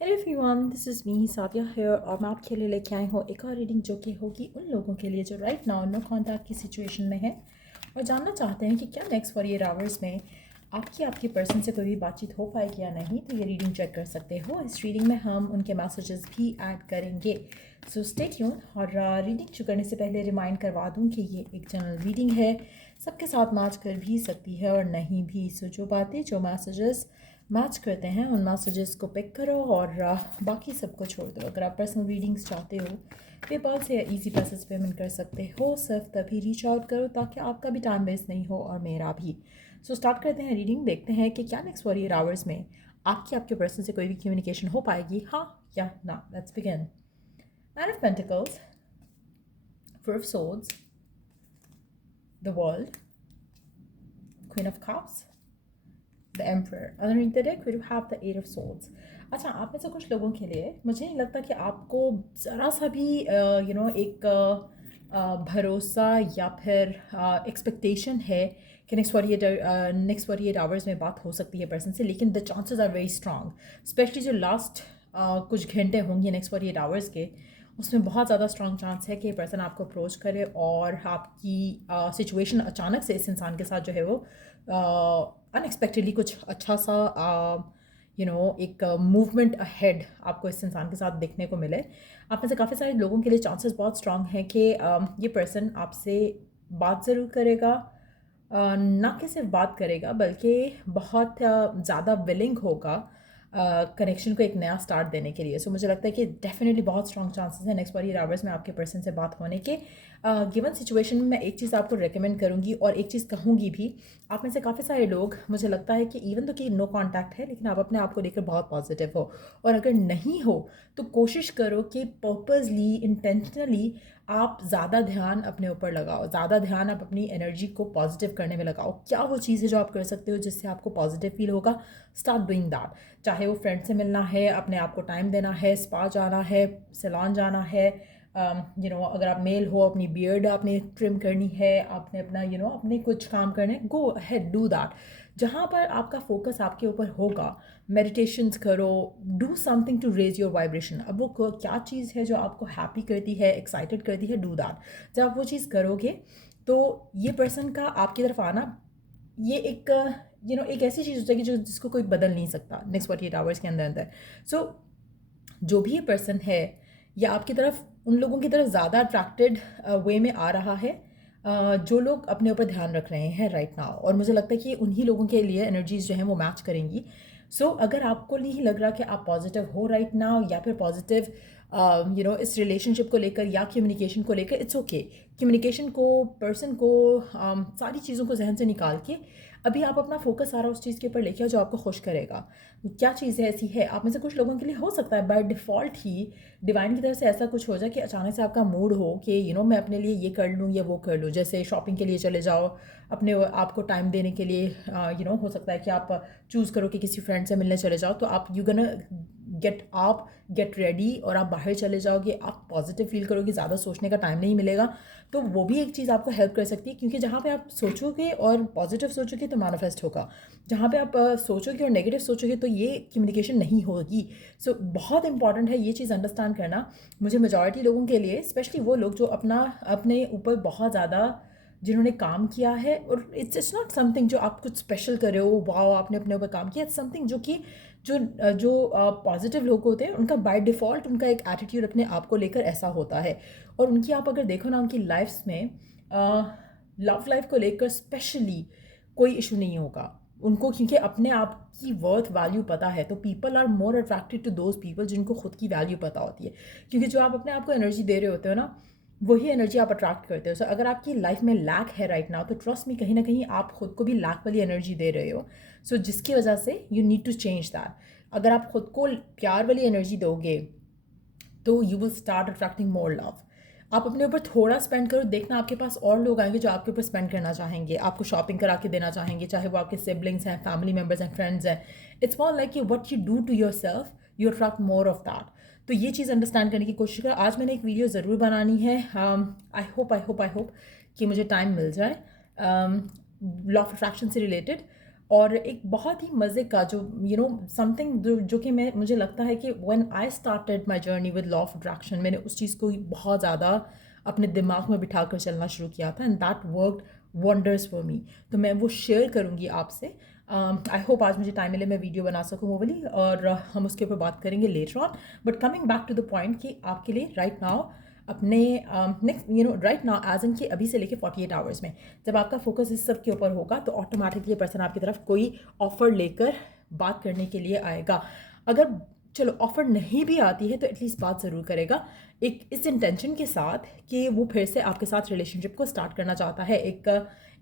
Hello everyone, this is me Sadia here और मैं आपके लिए लेके आई हूँ एक और रीडिंग जो कि होगी उन लोगों के लिए जो राइट नाउ नो कॉन्टैक्ट की सिचुएशन में है और जानना चाहते हैं कि क्या नेक्स्ट 48 आवर्स में आपकी पर्सन से कोई भी बातचीत हो पाएगी या नहीं। तो ये रीडिंग चेक कर सकते हो। इस रीडिंग में हम उनके मैसेजेस भी ऐड करेंगे, सो स्टे ट्यून। और रीडिंग शुरू करने से पहले रिमाइंड करवा दूँ कि ये एक जनरल रीडिंग है, सबके साथ मैच कर भी सकती है और नहीं भी। सो जो बातें जो मैसेजेस मैच करते हैं उन मैसेजेस को पिक करो और बाकी सबको छोड़ दो। अगर आप पर्सनल रीडिंग्स चाहते हो पेपाल से या इजी पैसेज पेमेंट कर सकते हो। सिर्फ तभी रीच आउट करो ताकि आपका भी टाइम वेस्ट नहीं हो और मेरा भी। सो स्टार्ट करते हैं रीडिंग। देखते हैं कि क्या नेक्स्ट 48 आवर्स में आपके पर्सन से कोई भी कम्युनिकेशन हो पाएगी, हाँ या ना। Let's begin. Nine of pentacles, four of swords, the world, queen of cups, the emperor. underneath the deck we do have the eight of swords। अच्छा, आप में से कुछ लोगों के लिए मुझे नहीं लगता कि आपको ज़रा सा भी एक भरोसा या फिर एक्सपेक्टेशन है कि नेक्स्ट 48 आवर्स में बात हो सकती है पर्सन से, लेकिन the chances are very strong. Especially जो लास्ट कुछ घंटे होंगे नेक्स्ट 48 आवर्स के, उसमें बहुत ज़्यादा स्ट्रॉन्ग चांस है कि पर्सन आपको अप्रोच करे और आपकी सिचुएशन अचानक से इस इंसान के साथ जो है वो अनएक्सपेक्टेडली कुछ अच्छा सा एक मूवमेंट अहेड आपको इस इंसान के साथ देखने को मिले। आप में से काफ़ी सारे लोगों के लिए चांसेस बहुत स्ट्रांग हैं कि ये पर्सन आपसे बात ज़रूर करेगा। ना कि सिर्फ बात करेगा बल्कि बहुत ज़्यादा विलिंग होगा कनेक्शन को एक नया स्टार्ट देने के लिए। सो मुझे लगता है कि डेफिनेटली बहुत स्ट्रॉन्ग चांसेस हैं नेक्स्ट 48 आवर्स में आपके पर्सन से बात होने के। गिवन सिचुएशन में मैं एक चीज़ आपको रेकमेंड करूँगी और एक चीज़ कहूँगी भी। आप में से काफ़ी सारे लोग, मुझे लगता है कि इवन तो कि नो कांटेक्ट है, लेकिन आप अपने आप को लेकर बहुत पॉजिटिव हो। और अगर नहीं हो तो कोशिश करो कि पर्पसली इंटेंशनली आप ज़्यादा ध्यान अपने ऊपर लगाओ, ज़्यादा ध्यान आप अपनी एनर्जी को पॉजिटिव करने में लगाओ। क्या वो चीज़ है जो आप कर सकते हो जिससे आपको पॉजिटिव फील होगा? Start doing that. चाहे वो फ्रेंड से मिलना है, अपने आप को टाइम देना है, स्पा जाना है, सैलून जाना है, अगर आप मेल हो अपनी बियर्ड आपने ट्रिम करनी है, आपने अपना अपने कुछ काम करने, गो अहेड डू दैट। जहाँ पर आपका फोकस आपके ऊपर होगा, मेडिटेशंस करो, do something to raise your vibration. अब वो क्या चीज़ है जो आपको हैप्पी करती है, एक्साइटेड करती है, डू दैट। जब आप वो चीज़ करोगे तो ये पर्सन का आपकी तरफ आना, ये एक एक ऐसी चीज़ हो जाएगी जो जिसको कोई बदल नहीं सकता नेक्स्ट 48 आवर्स के अंदर अंदर। सो जो भी ये पर्सन है या आपकी तरफ उन लोगों की तरफ ज़्यादा अट्रैक्टेड वे में आ रहा है जो लोग अपने ऊपर ध्यान रख रहे हैं राइट नाउ। और मुझे लगता है कि उन्हीं लोगों के लिए एनर्जीज जो हैं वो मैच करेंगी। सो अगर आपको नहीं लग रहा कि आप पॉजिटिव हो राइट नाउ या फिर पॉजिटिव इस रिलेशनशिप को लेकर या कम्युनिकेशन को लेकर, इट्स ओके। कम्युनिकेशन को, पर्सन को, सारी चीज़ों को जहन से निकाल के अभी आप अपना फोकस सारा उस चीज़ के ऊपर लेके आओ जो आपको खुश करेगा। क्या चीज़ है ऐसी है? आप में से कुछ लोगों के लिए हो सकता है बाय डिफ़ॉल्ट ही डिवाइन की तरफ से ऐसा कुछ हो जाए कि अचानक से आपका मूड हो कि मैं अपने लिए ये कर लूँ या वो कर लूँ। जैसे शॉपिंग के लिए चले जाओ, अपने आपको टाइम देने के लिए हो सकता है कि आप चूज़ करो कि किसी फ्रेंड से मिलने चले जाओ। तो आप गेट रेडी और आप बाहर चले जाओगे, आप पॉजिटिव फील करोगे, ज़्यादा सोचने का टाइम नहीं मिलेगा। तो वो भी एक चीज़ आपको हेल्प कर सकती है, क्योंकि जहाँ पे आप सोचोगे और पॉजिटिव सोचोगे तो मैनिफेस्ट होगा। जहाँ पे आप सोचोगे और नेगेटिव सोचोगे तो ये कम्युनिकेशन नहीं होगी। सो बहुत इंपॉर्टेंट है ये चीज़ अंडरस्टैंड करना। मुझे मेजॉरिटी लोगों के लिए, स्पेशली वो लोग जो अपने ऊपर बहुत ज़्यादा जिन्होंने काम किया है, और इट्स नॉट समथिंग जो आप कुछ स्पेशल करे हो, वाओ आपने अपने ऊपर काम किया। इट्स समथिंग जो कि जो जो पॉजिटिव लोग होते हैं उनका बाय डिफ़ॉल्ट उनका एक एटीट्यूड अपने आप को लेकर ऐसा होता है। और उनकी आप अगर देखो ना, उनकी लाइफ्स में लव लाइफ को लेकर स्पेशली कोई इशू नहीं होगा उनको, क्योंकि अपने आप की वर्थ वैल्यू पता है। तो people are more attracted to those people जिनको खुद की वैल्यू पता होती है, क्योंकि जो आप अपने आप को एनर्जी दे रहे होते हो ना, वही एनर्जी आप अट्रैक्ट करते हो। सो अगर आपकी लाइफ में लैक है राइट नाउ, तो ट्रस्ट में कहीं ना कहीं आप खुद को भी लैक वाली एनर्जी दे रहे हो। सो जिसकी वजह से you need to change that. अगर आप खुद को प्यार वाली एनर्जी दोगे तो you will start attracting more love. आप अपने ऊपर थोड़ा स्पेंड करो, देखना आपके पास और लोग आएंगे जो आपके ऊपर स्पेंड करना चाहेंगे, आपको शॉपिंग करा के देना चाहेंगे, चाहे वो आपके सिबलिंग्स हैं, फैमिली मेम्बर्स हैं, फ्रेंड्स हैं। It's more like what you do to yourself, you attract more of that. तो ये चीज़ अंडरस्टैंड करने की कोशिश करो। आज मैंने एक वीडियो ज़रूर बनानी है, आई होप कि मुझे टाइम मिल जाए लॉ ऑफ अट्रैक्शन से रिलेटेड। और एक बहुत ही मज़े का जो समथिंग जो कि मुझे लगता है कि when I started my journey with law of attraction, मैंने उस चीज़ को बहुत ज़्यादा अपने दिमाग में बिठा कर चलना शुरू किया था, and that worked wonders for me. तो मैं वो शेयर करूँगी आपसे। आई होप आज मुझे टाइम मिले मैं वीडियो बना सकूँ वो वाली, और हम उसके ऊपर बात करेंगे later on. But coming back to the point कि आपके लिए राइट नाउ अपने next right now as in कि अभी से लेके 48 आवर्स में जब आपका फोकस इस सब के ऊपर होगा तो ऑटोमेटिकली पर्सन आपकी तरफ कोई ऑफर लेकर बात करने के लिए आएगा। अगर चलो ऑफर नहीं भी आती है तो एटलीस्ट बात ज़रूर करेगा, एक इस इंटेंशन के साथ कि वो फिर से आपके साथ रिलेशनशिप को स्टार्ट करना चाहता है,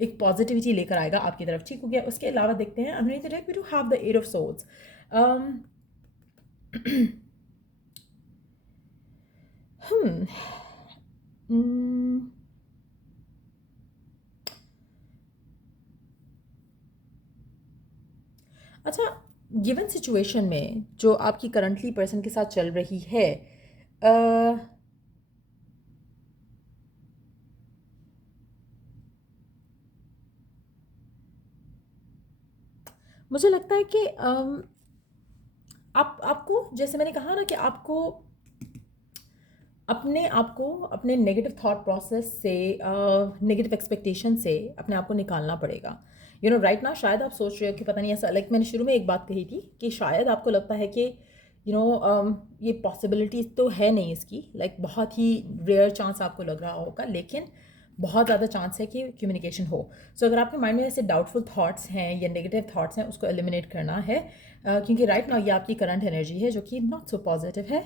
एक पॉजिटिविटी लेकर आएगा आपकी तरफ। ठीक हो गया। उसके अलावा देखते हैं underneath the deck we do have the eight of swords. अच्छा, गिवन सिचुएशन में जो आपकी करंटली पर्सन के साथ चल रही है, मुझे लगता है कि आपको जैसे मैंने कहा ना कि आपको अपने आप को अपने नेगेटिव थॉट प्रोसेस से, नेगेटिव एक्सपेक्टेशन से अपने आप को निकालना पड़ेगा। राइट ना, शायद आप सोच रहे हो कि पता नहीं ऐसा, लाइक मैंने शुरू में एक बात कही थी कि शायद आपको लगता है कि ये पॉसिबिलिटी तो है नहीं इसकी, लाइक बहुत ही रेयर चांस आपको लग रहा होगा, लेकिन बहुत ज़्यादा चांस है कि कम्युनिकेशन हो। सो अगर आपके माइंड में ऐसे डाउटफुल थॉट्स हैं या नेगेटिव थॉट्स हैं, उसको एलिमिनेट करना है, क्योंकि राइट नाउ ये आपकी करंट एनर्जी है जो कि नॉट सो पॉजिटिव है,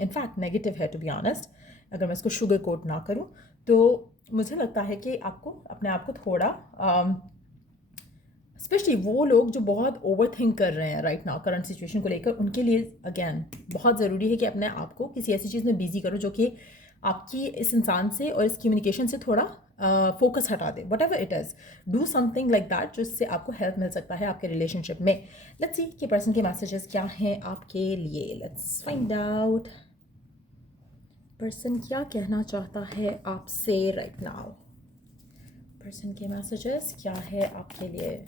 इनफैक्ट नेगेटिव है टू बी ऑनेस्ट। अगर मैं इसको शुगर कोट ना करूँ तो मुझे लगता है कि आपको अपने आप को थोड़ा, स्पेशली वो लोग जो बहुत ओवर थिंक कर रहे हैं राइट नाउ करंट सिचुएशन को लेकर, उनके लिए अगेन बहुत ज़रूरी है कि अपने आप को किसी ऐसी चीज़ में बिजी करो जो कि आपकी इस इंसान से और इस कम्युनिकेशन से थोड़ा फोकस हटा दे। Whatever it is, do something like that जिससे आपको हेल्प मिल सकता है आपके रिलेशनशिप में। लेट्स सी कि पर्सन के मैसेजेस क्या हैं आपके लिए। लेट्स फाइंड आउट पर्सन क्या कहना चाहता है आपसे राइट नाउ। पर्सन के मैसेजेस क्या है आपके लिए।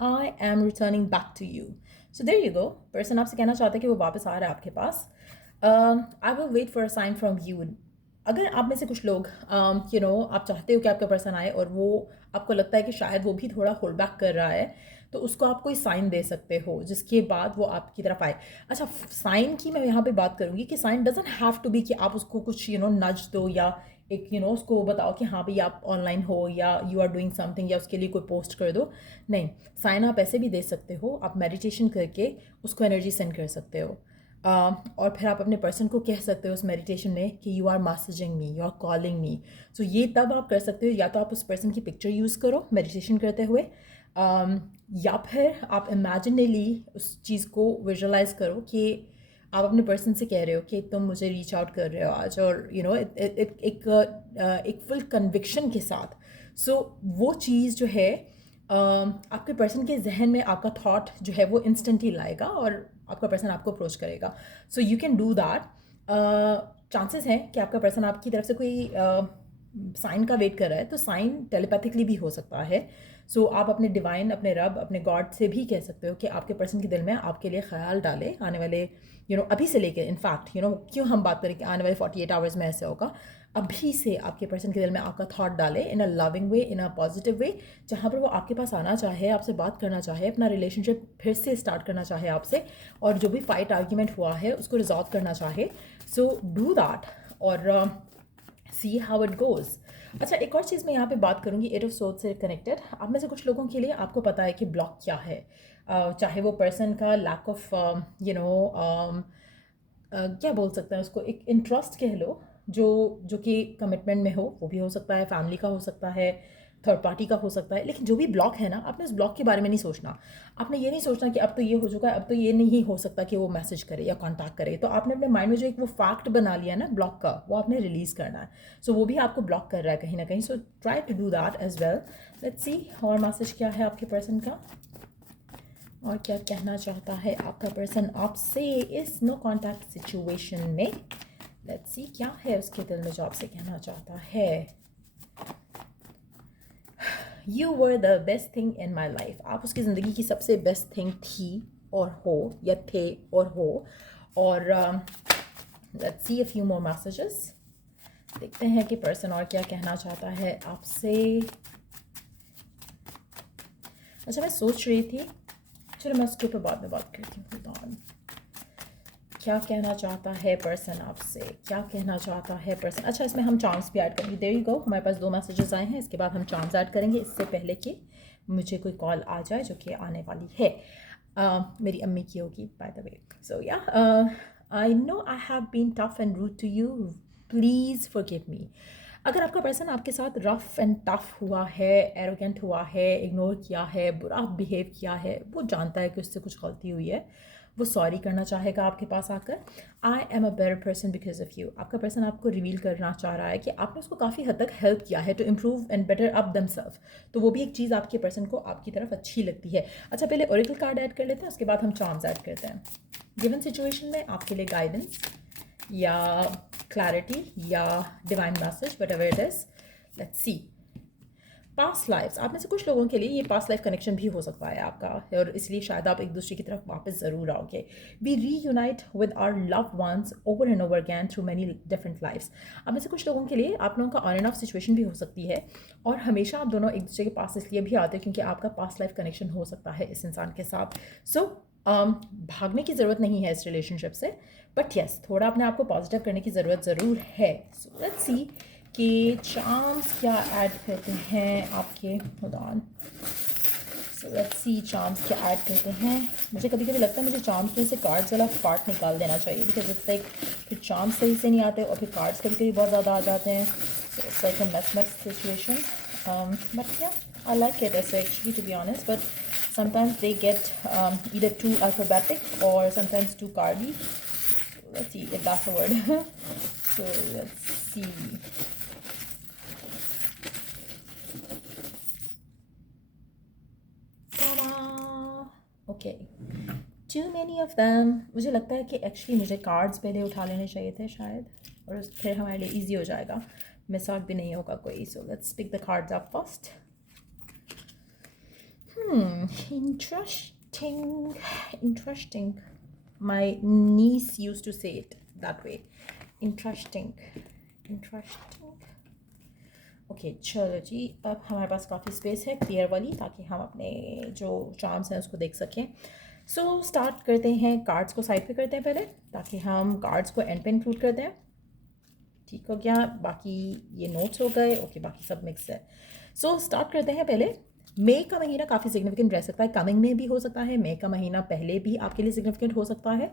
I am returning back to you. So there you go. Person आपसे कहना चाहता है कि वो वापस आ रहा है आपके पास. I will wait for a sign from you. अगर आप में से कुछ लोग आप चाहते हो कि आपका पर्सन आए और वो आपको लगता है कि शायद वो भी थोड़ा होल्ड बैक कर रहा है, तो उसको आप कोई साइन दे सकते हो जिसके बाद वो आपकी तरफ आए। अच्छा, साइन की मैं यहाँ पे बात करूँगी कि sign doesn't have to be कि आप उसको कुछ नज दो या एक उसको बताओ कि हाँ भाई आप ऑनलाइन हो या यू आर डूइंग समथिंग या उसके लिए कोई पोस्ट कर दो। नहीं, साइन आप ऐसे भी दे सकते हो, आप मेडिटेशन करके उसको एनर्जी सेंड कर सकते हो। और फिर आप अपने पर्सन को कह सकते हो उस मेडिटेशन में कि you are messaging me, you are calling me. So ये तब आप कर सकते हो, या तो आप उस पर्सन की पिक्चर यूज़ करो मेडिटेशन करते हुए, या फिर आप इमेजिनली उस चीज़ को विजुअलाइज करो कि आप अपने पर्सन से कह रहे हो कि तुम मुझे रीच आउट कर रहे हो आज, और एक फुल कन्विक्शन के साथ। सो वो चीज़ जो है आपके पर्सन के जहन में आपका थॉट जो है वो इंस्टेंटली लाएगा और आपका पर्सन आपको अप्रोच करेगा। So you can do that. Chances हैं कि आपका पर्सन आपकी तरफ से कोई साइन का वेट कर रहा है, तो साइन टेलीपैथिकली भी हो सकता है। सो आप अपने डिवाइन, अपने रब, अपने गॉड से भी कह सकते हो कि आपके पर्सन के दिल में आपके लिए ख्याल डाले आने वाले अभी से लेके, इनफैक्ट क्यों हम बात करें कि आने वाले 48 आवर्स में ऐसे होगा, अभी से आपके पर्सन के दिल में आपका थॉट डाले इन a loving way, in a positive way, जहाँ पर वो आपके पास आना चाहे, आपसे बात करना चाहे, अपना रिलेशनशिप फिर से स्टार्ट करना चाहे आपसे, और जो भी फाइट आर्ग्यूमेंट हुआ है उसको रिजॉल्व करना चाहे। सो डू दैट और सी हाउ इट गोज़। अच्छा, एक और चीज़ मैं यहाँ पे बात करूँगी एट ऑफ सोर्ड्स से कनेक्टेड। आप में से कुछ लोगों के लिए आपको पता है कि ब्लॉक क्या है, चाहे वो पर्सन का लैक ऑफ क्या बोल सकते हैं उसको, एक इंटरेस्ट कह लो जो कि कमिटमेंट में हो, वो भी हो सकता है, फैमिली का हो सकता है, थर्ड पार्टी का हो सकता है। लेकिन जो भी ब्लॉक है ना, आपने उस ब्लॉक के बारे में नहीं सोचना। आपने ये नहीं सोचना कि अब तो ये हो चुका है, अब तो ये नहीं हो सकता कि वो मैसेज करे या कांटेक्ट करे। तो आपने अपने माइंड में जो एक वो फैक्ट बना लिया ना ब्लॉक का, वो आपने रिलीज़ करना है। सो वो भी आपको ब्लॉक कर रहा है कहीं ना कहीं। So try to do that as well. Let's see और मैसेज क्या है आपके पर्सन का, और क्या कहना चाहता है आपका पर्सन आपसे इस नो कॉन्टैक्ट सिचुएशन में। लेट्स सी क्या है उसके दिल में जो आपसे कहना चाहता है। You were the best thing in my life, आप उसकी ज़िंदगी की सबसे बेस्ट थिंग थी और हो, या थे और हो। और let's see a few more messages, देखते हैं कि पर्सन और क्या कहना चाहता है आपसे। अच्छा, मैं सोच रही थी, चलो मैं उसके ऊपर बाद में बात करती हूँ। Hold on. क्या कहना चाहता है पर्सन आपसे, क्या कहना चाहता है पर्सन। अच्छा, इसमें हम चार्म्स भी ऐड करेंगे। देयर यू गो, हमारे पास 2 मैसेजेस आए हैं, इसके बाद हम चार्म्स ऐड करेंगे, इससे पहले कि मुझे कोई कॉल आ जाए जो कि आने वाली है। मेरी अम्मी की होगी by the way. So yeah, I know I have been tough and rude to you, please forgive me. अगर आपका पर्सन आपके साथ रफ़ एंड टफ हुआ है, एरोगेंट हुआ है, इग्नोर किया है, बुरा बिहेव किया है, वो जानता है कि उससे कुछ गलती हुई है, वो सॉरी करना चाहेगा आपके पास आकर। I am a better person because of you, आपका पर्सन आपको रिवील करना चाह रहा है कि आपने उसको काफ़ी हद तक हेल्प किया है to improve and better up themselves. तो वो भी एक चीज़ आपके पर्सन को आपकी तरफ अच्छी लगती है। अच्छा, पहले ओरेकल कार्ड ऐड कर लेते हैं, उसके बाद हम चार्म्स ऐड करते हैं। गिवन सिचुएशन में आपके लिए गाइडेंस या क्लैरिटी या divine message, whatever it is, let's see. Past lives, आप में से कुछ लोगों के लिए ये पास्ट लाइफ कनेक्शन भी हो सकता है आपका, और इसलिए शायद आप एक दूसरे की तरफ वापस ज़रूर आओगे। We reunite with our loved ones over and over again through many different lives. आप में से कुछ लोगों के लिए आप लोगों का ऑन एंड ऑफ सिचुएशन भी हो सकती है, और हमेशा आप दोनों एक दूसरे के पास इसलिए भी आते हैं क्योंकि आपका पास्ट लाइफ कनेक्शन हो सकता है इस इंसान के साथ। सो भागने की ज़रूरत नहीं है इस रिलेशनशिप से, बट येस, थोड़ा अपने आप को पॉजिटिव करने की ज़रूरत ज़रूर है। सो लेट्स सी कि चार्म्स क्या ऐड करते हैं आपके। Hold on, so let's see charms क्या ऐड करते हैं। मुझे कभी कभी लगता है मुझे चार्म्स में से कार्ड्स वाला पार्ट निकाल देना चाहिए, बिकॉज इट्स लाइक फिर चार्म्स सही से नहीं आते और फिर कार्ड्स कभी कभी बहुत ज़्यादा आ जाते हैं। So it's like a mess situation, but yeah I like it ऐसे actually, to be honest, but sometimes they get either too alphabetic or sometimes too cardy. Let's see if that's a word. So let's see. Okay, too many of them. मुझे लगता है कि actually मुझे cards पहले उठा लेने चाहिए थे शायद, और फिर हमारे लिए ईजी हो जाएगा, मिस आउट भी नहीं होगा कोई। So let's pick the cards up first. Interesting. My niece used to say it that way. Interesting. Okay, चलो जी, अब हमारे पास काफ़ी स्पेस है क्लियर वाली, ताकि हम अपने जो चार्म्स हैं उसको देख सकें। सो स्टार्ट करते हैं, कार्ड्स को साइड पे करते हैं पहले, ताकि हम कार्ड्स को एंड पे इंक्लूड करते हैं। ठीक हो गया, बाकी ये नोट्स हो गए। ओके, बाकी सब मिक्स है। सो स्टार्ट करते हैं पहले। मई का महीना काफ़ी सिग्निफिकेंट रह सकता है, कमिंग में भी हो सकता है, मई का महीना पहले भी आपके लिए सिग्निफिकेंट हो सकता है।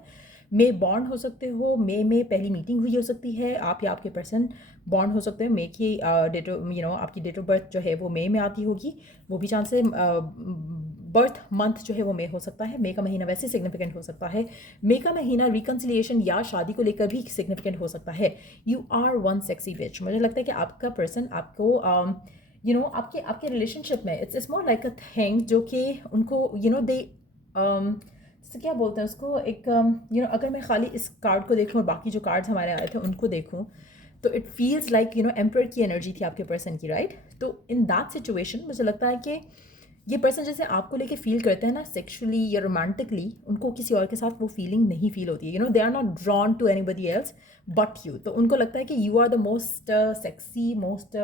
मे बॉन्ड हो सकते हो, मे में पहली मीटिंग हुई हो सकती है, आप या आपके पर्सन बॉन्ड हो सकते हैं। मे की डेट आपकी डेट ऑफ बर्थ जो है वो मे में आती होगी, वो भी चांस है। बर्थ मंथ जो है वो मे हो सकता है। मे का महीना वैसे सिग्निफिकेंट हो सकता है। मे का महीना रिकन्सिलिएशन या शादी को लेकर भी सिग्निफिकेंट हो सकता है। यू आर वन सेक्सी बिच, मुझे लगता है कि आपका पर्सन आपको आपके रिलेशनशिप में it's more like a thing जो कि उनको दे जैसे क्या बोलते हैं उसको, एक अगर मैं खाली इस कार्ड को देखूँ और बाकी जो कार्ड्स हमारे आए थे उनको देखूँ, तो इट फील्स लाइक एम्पर की एनर्जी थी आपके पर्सन की, राइट। तो इन दैट सिचुएशन मुझे लगता है कि ये पर्सन जैसे आपको लेके फील करते हैं ना, सेक्सुअली या रोमांटिकली, उनको किसी और के साथ वो फीलिंग नहीं फील होती है। They are not drawn to anybody else but you. तो उनको लगता है कि you are the most sexy, most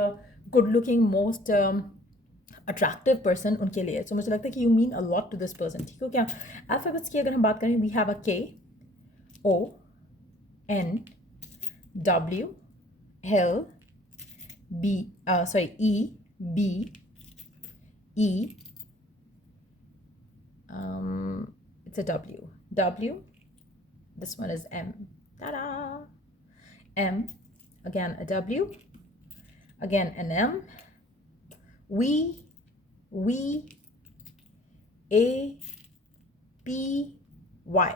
good looking, most attractive person उनके लिए। सो मुझे लगता है कि you mean a lot to this person. ठीक हो क्या। अल्फाबेट्स की अगर हम बात करें, we have a K, O, N, W, L, B, E, B, E, it's a W. This one is M. Ta-da! M. Again a W. Again an M. We, A, P, Y.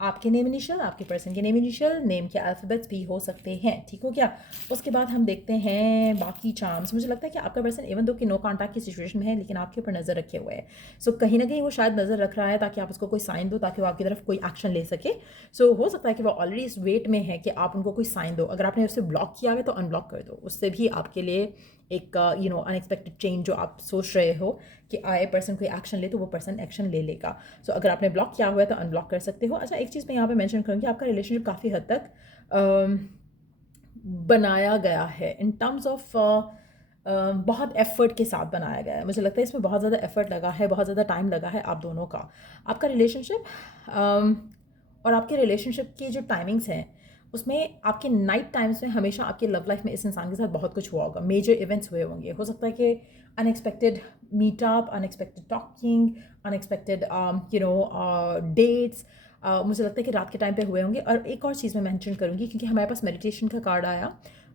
आपके name initial, आपके person के name initial, name के alphabets भी हो सकते हैं। ठीक हो क्या। उसके बाद हम देखते हैं बाकी चार्म्स। मुझे लगता है कि आपका पर्सन इवन दो कि नो कॉन्टैक्ट की सिचुएशन में है, लेकिन आपके ऊपर नज़र रखे हुए है। सो कहीं ना कहीं वो शायद नज़र रख रहा है ताकि आप उसको कोई साइन दो, ताकि वो आपकी तरफ कोई एक्शन ले सके। सो हो सकता है कि वो ऑलरेडी इस वेट में है कि आप उनको कोई साइन दो। अगर आपने उससे ब्लॉक किया है तो अनब्लॉक कर दो, उससे भी आपके लिए एक अनएक्सपेक्टेड चेंज जो आप सोच रहे हो कि आए पर्सन कोई एक्शन ले, तो वो पर्सन एक्शन ले लेगा. सो अगर आपने ब्लॉक किया हुआ है तो अनब्लॉक कर सकते हो. अच्छा, एक चीज़ मैं यहाँ पे मेंशन करूँगी, आपका रिलेशनशिप काफ़ी हद तक बनाया गया है इन टर्म्स ऑफ बहुत एफर्ट के साथ बनाया गया है. मुझे लगता है इसमें बहुत ज़्यादा एफर्ट लगा है, बहुत ज़्यादा टाइम लगा है आप दोनों का. आपका रिलेशनशिप और आपके रिलेशनशिप की जो टाइमिंग्स हैं उसमें आपके नाइट टाइम्स में हमेशा आपके लव लाइफ में इस इंसान के साथ बहुत कुछ हुआ होगा, मेजर इवेंट्स हुए होंगे. हो सकता है कि unexpected meetup, unexpected talking, unexpected dates मुझे लगता है कि रात के टाइम पे हुए होंगे. और एक और चीज़ मैं मेंशन करूँगी, क्योंकि हमारे पास मेडिटेशन का कार्ड आया,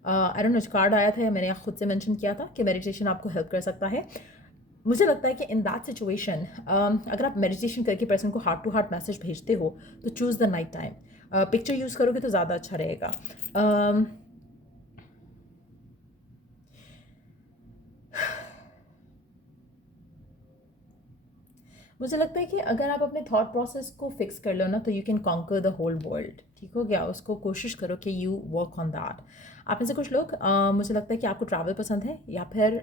आई डोंट नो कार्ड आया था या मैंने यहाँ खुद से मेंशन किया था कि मेडिटेशन आपको हेल्प कर सकता है. मुझे लगता है कि इन दैट सिचुएशन अगर आप मेडिटेशन करके पर्सन को हार्ट टू हार्ट मैसेज भेजते हो तो choose the night time. Picture use करोगे तो ज़्यादा अच्छा रहेगा. मुझे लगता है कि अगर आप अपने थॉट प्रोसेस को फिक्स कर लो ना, तो you can conquer the whole world. ठीक हो गया, उसको कोशिश करो कि यू वर्क ऑन दैट. आप में से कुछ लोग मुझे लगता है कि आपको ट्रैवल पसंद है, या फिर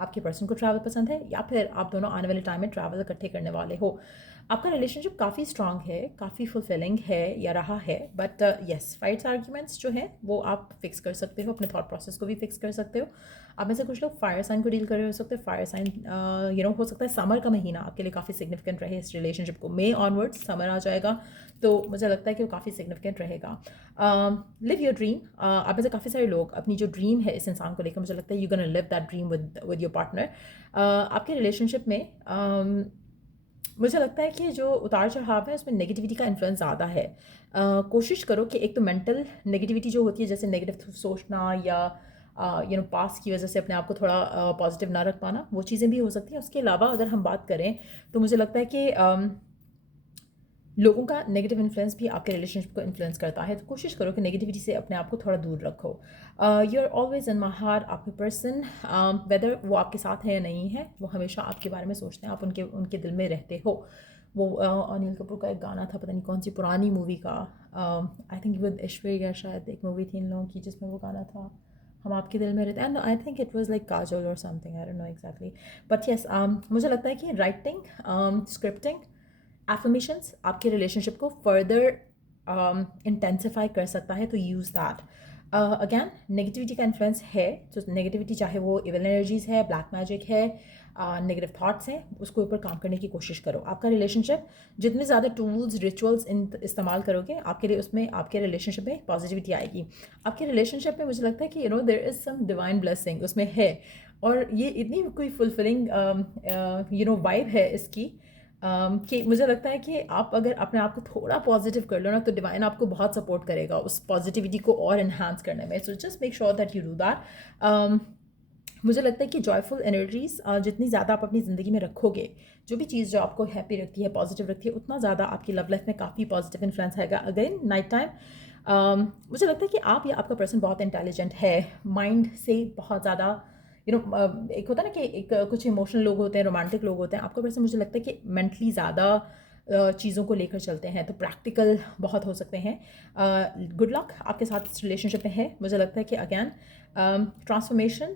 आपके पर्सन को ट्रैवल पसंद है, या फिर आप दोनों आने वाले टाइम में ट्रैवल इकट्ठे करने वाले हो. आपका रिलेशनशिप काफ़ी स्ट्रांग है, काफ़ी फुलफिलिंग है या रहा है. बट येस, फाइट्स आर्ग्यूमेंट्स जो हैं वो आप फिक्स कर सकते हो, अपने थॉट प्रोसेस को भी फिक्स कर सकते हो. आप में से कुछ लोग फायर साइन को डील कर रहे हो सकते हैं. फायर साइन हो सकता है समर का महीना आपके लिए काफ़ी सिग्निफिकेंट रहे इस रिलेशनशिप को. मई ऑनवर्ड्स समर आ जाएगा तो मुझे लगता है कि वो काफ़ी सिग्निफिकेंट रहेगा. Live your dream. आप में से काफ़ी सारे लोग अपनी जो ड्रीम है इस इंसान को लेकर, मुझे लगता है you gonna live that dream with your partner. आपके रिलेशनशिप में मुझे लगता है कि जो उतार चढ़ाव है उसमें नेगेटिविटी का इन्फ्लुएंस ज़्यादा है. कोशिश करो कि एक तो मेंटल नेगेटिविटी जो होती है, जैसे नेगेटिव सोचना या पास की वजह से अपने आप को थोड़ा पॉजिटिव ना रख पाना, वो चीज़ें भी हो सकती हैं. उसके अलावा अगर हम बात करें तो मुझे लगता है कि लोगों का नेगेटिव इन्फ्लुएंस भी आपके रिलेशनशिप को इन्फ्लुएंस करता है. तो कोशिश करो कि नेगेटिविटी से अपने आप को थोड़ा दूर रखो. You are always in my heart. आपके पर्सन वेदर वो आपके साथ है या नहीं है, वो हमेशा आपके बारे में सोचते हैं. आप उनके उनके दिल में रहते हो. वो अनिल कपूर का एक गाना था, पता नहीं कौन सी पुरानी मूवी का, आई थिंक विद ऐश्वर्या, शायद एक मूवी थी इन लोगों की जिसमें वो गाना था, हम आपके दिल में रहते हैं. And I think it was like Kajol और something, I don't know exactly. But yes, मुझे लगता है कि राइटिंग, स्क्रिप्टिंग, एफर्मेशंस आपके रिलेशनशिप को फर्दर इंटेंसिफाई कर सकता है. तो यूज़ दैट. अगैन, नेगेटिविटी का इन्फ्लुएंस है, तो नेगेटिविटी चाहे वो इवल एनर्जीज है, ब्लैक मैजिक है, नेगेटिव थॉट्स हैं, उसके ऊपर काम करने की कोशिश करो. आपका रिलेशनशिप जितने ज़्यादा टूल्स रिचुअल्स इस्तेमाल करोगे, आपके लिए उसमें आपके रिलेशनशिप में पॉजिटिविटी आएगी. आपके रिलेशनशिप में मुझे लगता है कि there is some divine blessing उसमें है. और ये इतनी कोई फुलफिलिंग वाइब है इसकी, कि मुझे लगता है कि आप अगर अपने आप को थोड़ा पॉजिटिव कर लो ना, तो डिवाइन आपको बहुत सपोर्ट करेगा उस पॉजिटिविटी को और इन्हांस करने में. So just make sure that you do that. मुझे लगता है कि जॉयफुल एनर्जीज जितनी ज़्यादा आप अपनी ज़िंदगी में रखोगे, जो भी चीज़ जो आपको हैप्पी रखती है, पॉजिटिव रखती है, उतना ज़्यादा आपकी लव लाइफ में काफ़ी पॉजिटिव इन्फ्लुएंस आएगा. अगेन, नाइट टाइम मुझे लगता है कि आप या आपका पर्सन बहुत इंटेलिजेंट है, माइंड से बहुत ज़्यादा एक होता है ना कि एक कुछ इमोशनल लोग होते हैं, रोमांटिक लोग होते हैं. आपका पर्सन मुझे लगता है कि मेंटली ज़्यादा चीज़ों को लेकर चलते हैं, तो प्रैक्टिकल बहुत हो सकते हैं. गुड लक आपके साथ इस रिलेशनशिप में है. मुझे लगता है कि अगैन ट्रांसफॉर्मेशन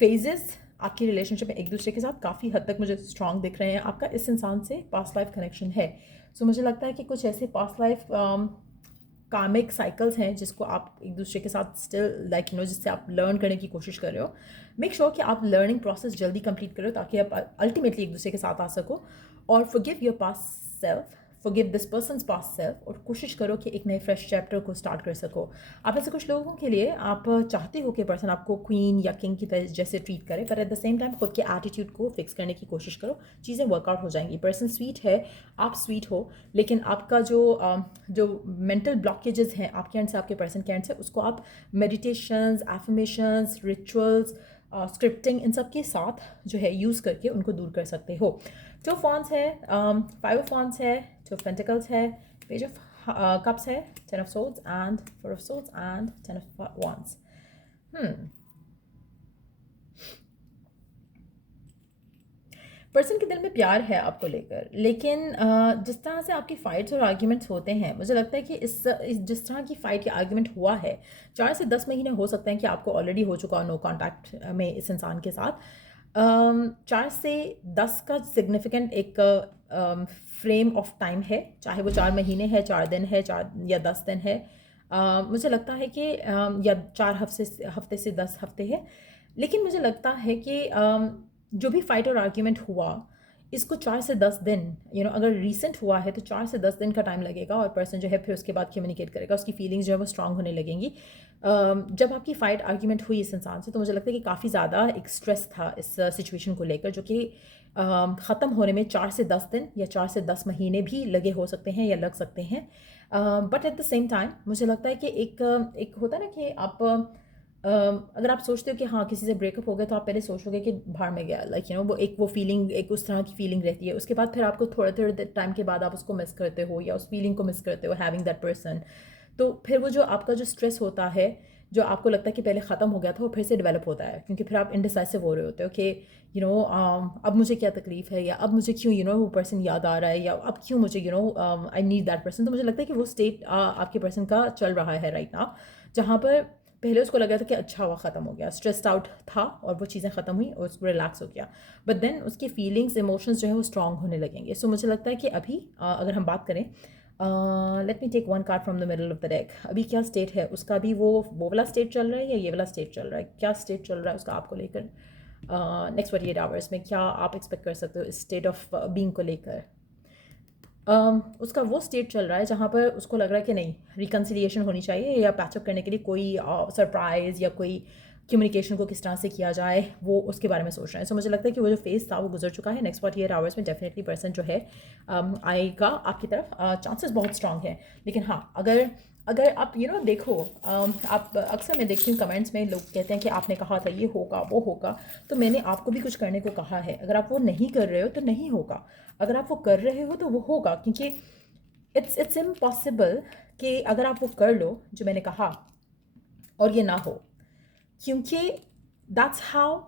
फेजेस आपकी रिलेशनशिप में एक दूसरे के साथ काफ़ी हद तक मुझे स्ट्रॉन्ग दिख रहे हैं. आपका इस इंसान से पास्ट लाइफ कनेक्शन है. सो मुझे लगता है कि कुछ ऐसे पास्ट लाइफ कार्मिक साइकिल्स हैं जिसको आप एक दूसरे के साथ स्टिल जिससे आप लर्न करने की कोशिश कर रहे हो. मेक श्योर कि आप लर्निंग प्रोसेस जल्दी कंप्लीट करो, ताकि आप अल्टीमेटली एक दूसरे के साथ आ सको. और forgive your past self, forgive this persons past self, और कोशिश करो कि एक नए फ्रेश चैप्टर को स्टार्ट कर सको. आप ऐसे कुछ लोगों के लिए आप चाहते हो कि पर्सन आपको क्वीन या किंग की तरह जैसे ट्रीट करे, पर एट द सेम टाइम खुद के एटीट्यूड को फिक्स करने की कोशिश करो. चीज़ें वर्कआउट हो जाएंगी. पर्सन स्वीट है, आप स्वीट हो, लेकिन आपका जो मेंटल ब्लॉकेजेस हैं आपके एंड से, आपके पर्सन के एंड से, उसको आप मेडिटेशंस, एफर्मेशंस, रिचुअल्स, स्क्रिप्टिंग, इन सब के साथ जो है यूज़ करके उनको दूर कर सकते हो. 2 फॉन्स है, 5 ऑफ फॉन्स है, 2 ऑफ पेंटिकल्स है, पेज ऑफ कप्स है, 10 of swords and 4 of swords and 10 of wands. Person के दिल में प्यार है आपको लेकर, लेकिन जिस तरह से आपकी फ़ाइट्स और आर्ग्यूमेंट्स होते हैं, मुझे लगता है कि जिस तरह की फ़ाइट या आर्ग्यूमेंट हुआ है, 4 से 10 महीने हो सकते हैं कि आपको ऑलरेडी हो चुका हो नो कॉन्टैक्ट में इस इंसान के साथ। 4 से 10 का सिग्निफिकेंट एक फ्रेम ऑफ टाइम है, चाहे वो 4 महीने है, 4 दिन है, 4 या 10 दिन है। मुझे लगता है कि या 4 हफ्ते से 10 हफ्ते है। लेकिन मुझे लगता है कि जो भी फाइट और आर्ग्यूमेंट हुआ, इसको 4 से 10 दिन अगर रीसेंट हुआ है तो 4 से 10 दिन का टाइम लगेगा, और पर्सन जो है फिर उसके बाद कम्युनिकेट करेगा, उसकी फीलिंग्स जो है वो स्ट्रांग होने लगेंगी। जब आपकी फ़ाइट आर्ग्यूमेंट हुई इस इंसान से, तो मुझे लगता है कि काफ़ी ज़्यादा एक स्ट्रेस था इस सिचुएशन को लेकर, जो कि ख़त्म होने में 4 से 10 दिन या 4 से 10 महीने भी लगे हो सकते हैं या लग सकते हैं। But at the same time मुझे लगता है कि एक होता है ना कि आप अगर आप सोचते हो कि हाँ किसी से ब्रेकअप हो गया, तो आप पहले सोचोगे कि भाड़ में गया, लाइक वो फीलिंग, एक उस तरह की फीलिंग रहती है। उसके बाद फिर आपको थोड़े थोड़े टाइम के बाद आप उसको मिस करते हो या उस फीलिंग को मिस करते हो, हैविंग दैट पर्सन। तो फिर वो जो आपका जो स्ट्रेस होता है, जो आपको लगता है कि पहले ख़त्म हो गया था, वो फिर से डेवलप होता है, क्योंकि फिर आप इनडिसाइसिव हो रहे होते हो कि अब मुझे क्या तकलीफ़ है, या अब मुझे क्यों वो पर्सन याद आ रहा है, या अब क्यों मुझे आई नीड दैट पर्सन। तो मुझे लगता है कि वो स्टेट आपके पर्सन का चल रहा है राइट नाउ, जहाँ पर पहले उसको लग रहा था कि अच्छा हुआ ख़त्म हो गया, स्ट्रेस्ड आउट था और वो चीज़ें ख़त्म हुई और उसको रिलैक्स हो गया, बट देन उसकी फीलिंग्स इमोशंस जो है वो स्ट्रांग होने लगेंगे। सो मुझे लगता है कि अभी अगर हम बात करें, let me take one card from the middle of the deck. अभी क्या स्टेट है उसका, अभी वो वाला स्टेट चल रहा है या ये वाला स्टेट चल रहा है, क्या स्टेट चल रहा है उसका आपको लेकर नेक्स्ट 48 आवर्स में, क्या आप एक्सपेक्ट कर सकते हो इस स्टेट ऑफ बीइंग को लेकर। उसका वो स्टेट चल रहा है जहाँ पर उसको लग रहा है कि नहीं, रिकन्सिलिएशन होनी चाहिए, या पैचअप करने के लिए कोई सरप्राइज़ या कोई कम्युनिकेशन को किस तरह से किया जाए, वो उसके बारे में सोच रहे हैं। सो मुझे लगता है कि वो जो फेज़ था वो गुजर चुका है। नेक्स्ट 48 आवर्स में डेफिनेटली पर्सन जो है आएगा आपकी तरफ, चांसेस बहुत स्ट्रांग है। लेकिन हाँ, अगर अगर आप देखो, आप अक्सर मैं देखती हूँ कमेंट्स में लोग कहते हैं कि आपने कहा था ये होगा वो होगा, तो मैंने आपको भी कुछ करने को कहा है। अगर आप वो नहीं कर रहे हो तो नहीं होगा, अगर आप वो कर रहे हो तो वो होगा, क्योंकि इट्स इम्पॉसिबल कि अगर आप वो कर लो जो मैंने कहा और ये ना हो, क्योंकि दैट्स हाउ,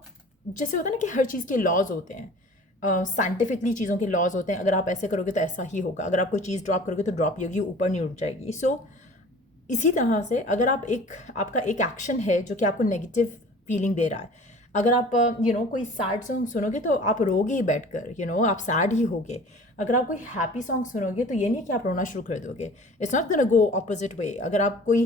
जैसे होता है ना कि हर चीज़ के लॉज होते हैं, साइंटिफिकली चीज़ों के लॉज होते हैं। अगर आप ऐसे करोगे तो ऐसा ही होगा, अगर आप कोई चीज़ ड्रॉप करोगे तो ड्रॉप ही होगी, ऊपर नहीं उठ जाएगी। सो इसी तरह से अगर आप आपका एक एक्शन है जो कि आपको नेगेटिव फीलिंग दे रहा है, अगर आप कोई सैड सॉन्ग सुनोगे तो आप रोगे ही बैठ कर, आप सैड ही होगे। अगर आप कोई हैप्पी सॉन्ग सुनोगे तो ये नहीं कि आप रोना शुरू कर दोगे, it's not gonna go opposite way. अगर आप कोई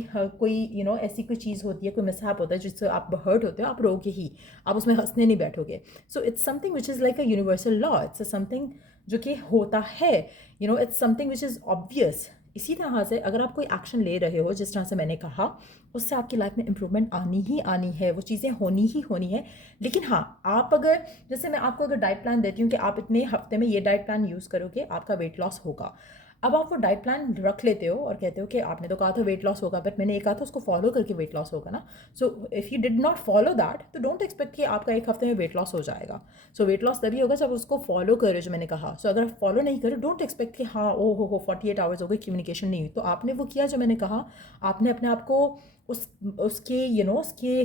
ऐसी कोई चीज़ होती है, कोई मिसहैप होता है जिससे आप हर्ट होते हो, आप रोगे ही, आप उसमें हंसने नहीं बैठोगे। So it's something which is like a universal law, it's something जो कि होता है, it's something which is obvious. इसी तरह से अगर आप कोई एक्शन ले रहे हो जिस तरह से मैंने कहा, उससे आपकी लाइफ में इंप्रूवमेंट आनी ही आनी है, वो चीज़ें होनी ही होनी है। लेकिन हाँ, आप अगर, जैसे मैं आपको अगर डाइट प्लान देती हूँ कि आप इतने हफ्ते में ये डाइट प्लान यूज़ करोगे आपका वेट लॉस होगा, अब आप वो डाइट प्लान रख लेते हो और कहते हो कि आपने तो कहा था वेट लॉस होगा, बट मैंने ये कहा था उसको फॉलो करके वेट लॉस होगा ना। So if you did not follow that, तो डोंट एक्सपेक्ट कि आपका एक हफ्ते में वेट लॉस हो जाएगा। सो वेट लॉस तभी होगा जब उसको फॉलो करो जो मैंने कहा। सो अगर फॉलो नहीं करो, डोंट एक्सपेक्ट कि हाँ ओ हो 48 आवर्स हो गए, कम्युनिकेशन नहीं हुई, तो आपने वो किया जो मैंने कहा, आपने अपने आप को उसके उसके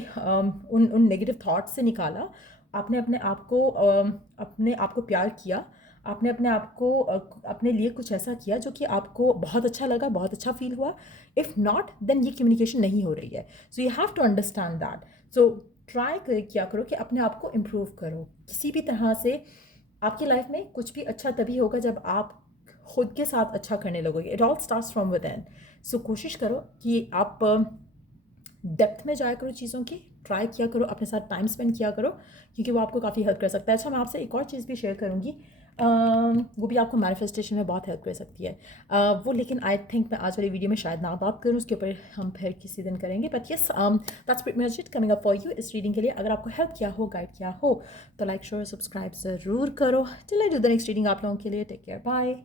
उन नेगेटिव थाट्स से निकाला, आपने अपने आप को प्यार किया, आपने अपने आप को अपने लिए कुछ ऐसा किया जो कि आपको बहुत अच्छा लगा, बहुत अच्छा फील हुआ। इफ़ नॉट, देन ये कम्युनिकेशन नहीं हो रही है। So you have to understand that. So try क्या करो कि अपने आप को इम्प्रूव करो किसी भी तरह से। आपकी लाइफ में कुछ भी अच्छा तभी होगा जब आप खुद के साथ अच्छा करने लगोगे। It all starts from within. So कोशिश करो कि आप डेप्थ में जाया करो चीज़ों की, ट्राई किया करो, अपने साथ टाइम स्पेंड किया करो, क्योंकि वो आपको काफ़ी हेल्प कर सकता है। अच्छा, मैं आपसे एक और चीज़ भी शेयर करूँगी, वो भी आपको मैनिफेस्टेशन में बहुत हेल्प कर सकती है। वो लेकिन आई थिंक मैं आज वाली वीडियो में शायद ना बात करूँ, उसके ऊपर हम फिर किसी दिन करेंगे। But yes, that's pretty much it coming up for you इस रीडिंग के लिए। अगर आपको हेल्प किया हो, गाइड किया हो, तो लाइक शेयर सब्सक्राइब ज़रूर करो। Till I do the next reading आप लोगों के लिए, टेक केयर, बाय।